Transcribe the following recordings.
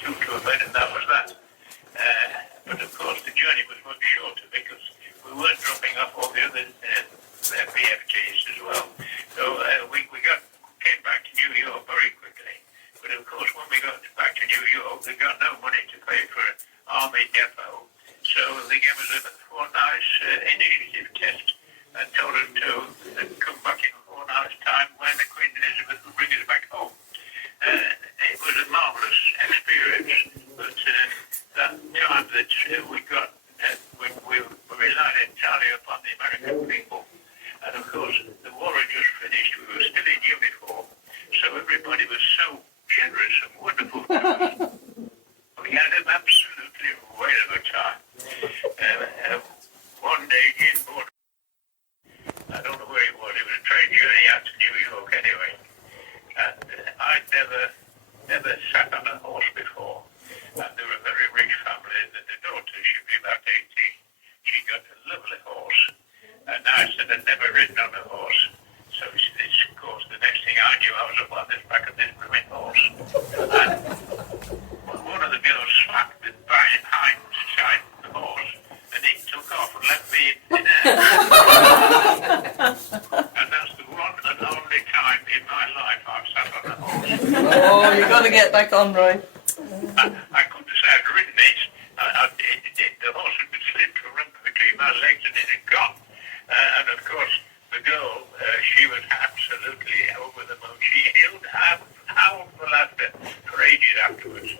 two to a bed, and that was that. But of course, the journey was much shorter because we weren't dropping off all the other BFTs as well. So we came back to New York very quickly. But of course, when we got back to New York, they got no money to pay for an army depot. So they gave us a fortnight's initiative test and told us to come back in a fortnight's time when the Queen Elizabeth would bring us back home. It was a marvellous experience, but that time that we got, we relied entirely upon the American people. And of course, the war had just finished. We were still in uniform, so everybody was so generous and wonderful to us. We had an absolutely whale of a time. One day in Board, I don't know where it was a train journey out to New York anyway. And I'd never sat on a horse before. And they were a very rich family, and the daughter, she'd be about 18. She got a lovely horse. And I said I'd never ridden on a horse. So of course, the next thing I knew, I was up on the back of this blooming horse. And one of the girls slapped the hind side of the horse, and he took off and left me in there. And that's the one and only time in my life I've sat on a horse. Oh, you've got to get back on, Roy. I couldn't say I'd ridden it. The horse had been slipped from between my legs and it had gone. And of course, the girl, she was absolutely over the moon. She howled for laughter for ages afterwards.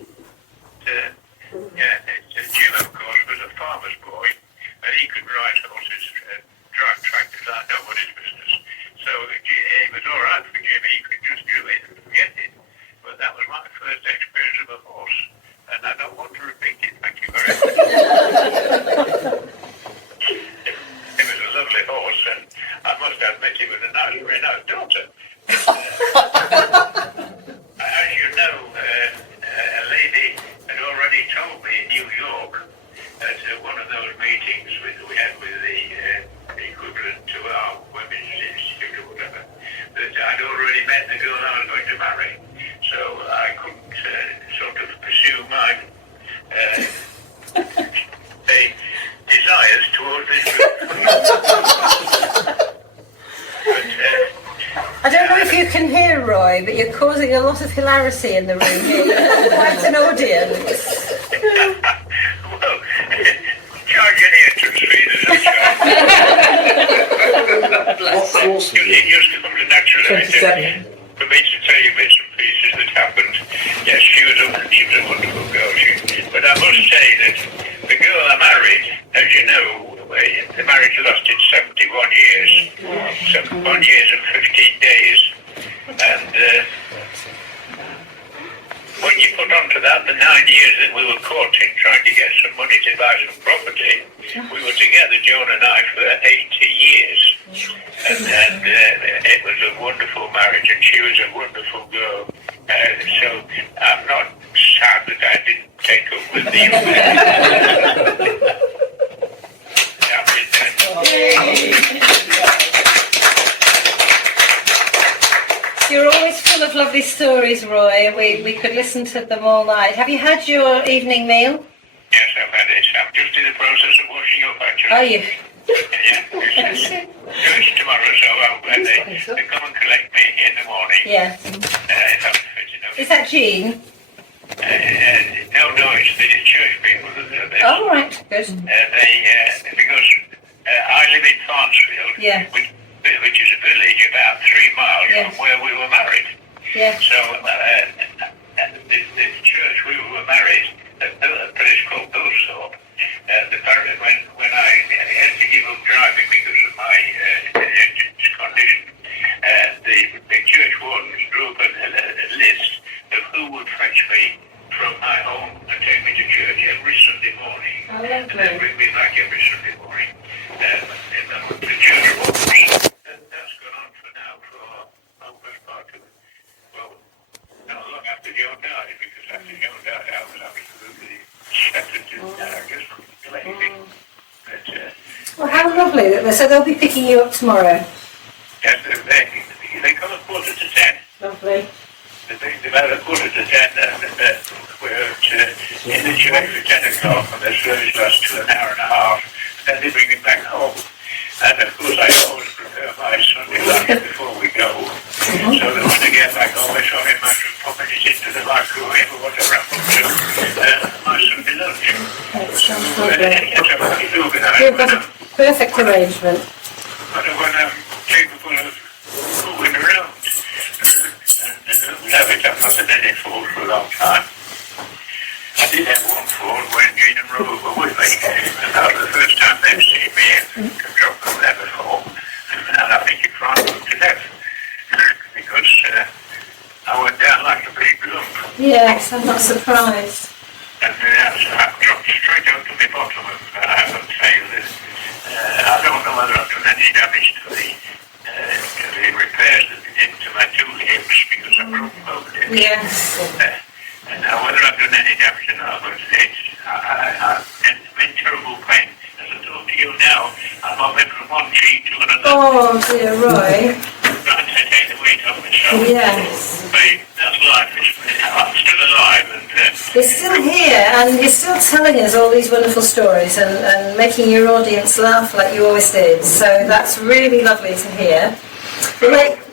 Jim, of course, was a farmer's boy, and he could ride horses, drive tractors like nobody's business. So it was all right for Jim. He could just do it and forget it. But that was my first experience of a horse, and I don't want to repeat it. Thank you very much. It was a lovely horse, and I must admit it was a nice, very nice daughter. As you know, a lady had already told me in New York at one of those meetings we had with the equivalent to our Women's Institute or whatever, that I'd already met the girl I was going to marry. So I couldn't sort of pursue my desires towards this group. I don't know if you can hear Roy, but you're causing a lot of hilarity in the room here. You're quite an audience. Well, charge any entrance fee, there's no charge. It just comes naturally for me to tell you bits and pieces that happened. Yes, she was a wonderful girl. But I must say that the girl I married, as you know, the marriage lasted 71 years. 71 years and 15 days. And when you put onto that the 9 years that we were courting, trying to get some money to buy some property, we were together, Joan and I, for 80 years. And it was a wonderful marriage, and she was a wonderful girl. So I'm not sad that I didn't take up with the You're always full of lovely stories, Roy. We could listen to them all night. Have you had your evening meal? Yes, I've had it. I'm just in the process of washing up, actually. Are you? Yeah, it's tomorrow, so they come and collect me in the morning. Yes. Is that Jean? No, it's the church people. Oh, right, good. Because I live in Farnsfield, Yeah. which is a village about 3 miles Yes. from where we were married. Yeah. So the church we were married, a place called Billthorpe, when I had to give up driving because of my condition, the church wardens drew up a list of who would fetch me from my home and take me to church every Sunday morning, and then bring me back every Sunday morning. The church wardens. That's gone on for now for almost part of, well, not long after Joe died, because after Joe died I was absolutely shattered and just lazy. Well, how lovely. So they'll be picking you up tomorrow. Yes, they come at 9:45. Lovely. About 9:45, and we're at away for 10 o'clock and the service lasts to an hour and a half. Then they bring me back home. And of course I always prepare my Sunday lunch before we go. So that when I get back home, I saw him after popping it into the microwave or whatever I put to my Sunday lunch. So yes, I'm really organised. You've got a perfect arrangement. But when I'm capable of moving around, and we have it, I've not had any fall for a long time. I did have one fall when Jean and Robert were with me, and that was the first time they've seen me come drop from there before, and I think it frightened them to death, because I went down like a big lump, Yes, I'm not surprised. and I dropped straight out to the bottom of failed it. I don't know whether I've done any damage to the repairs that they did to my two hips, because I broke both hips. Yes. And whether I've done any damage or not, but I'm in terrible pain. As I talk to you now, I'm hopping from one cheek to another. Oh dear, Roy. Trying to take the weight off myself. Yes. But that's life. I'm still alive, and You're still here and you're still telling us all these wonderful stories and making your audience laugh like you always did. So that's really lovely to hear.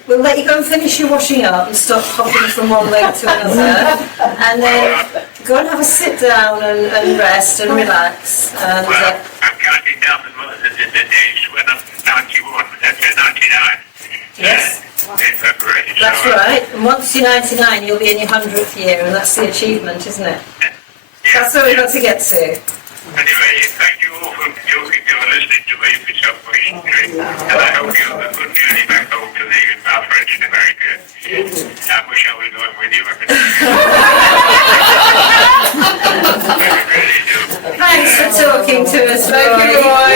We'll let you go and finish your washing up and stop hopping from one leg to another. And then go and have a sit down and rest and relax. And, well, I'm counting down the days when I'm 91, that's 99. yes, In February. that's So, right. And once you're 99, you'll be in your 100th year, and that's the achievement, isn't it? yeah, That's what we've got to get to. Anyway, thank you all for joking to listening to me for some reason. And I hope you have a good journey back home to our friends in America. I wish I was going with you. I really do. Thanks for talking to us, Thank you, Roy. Roy.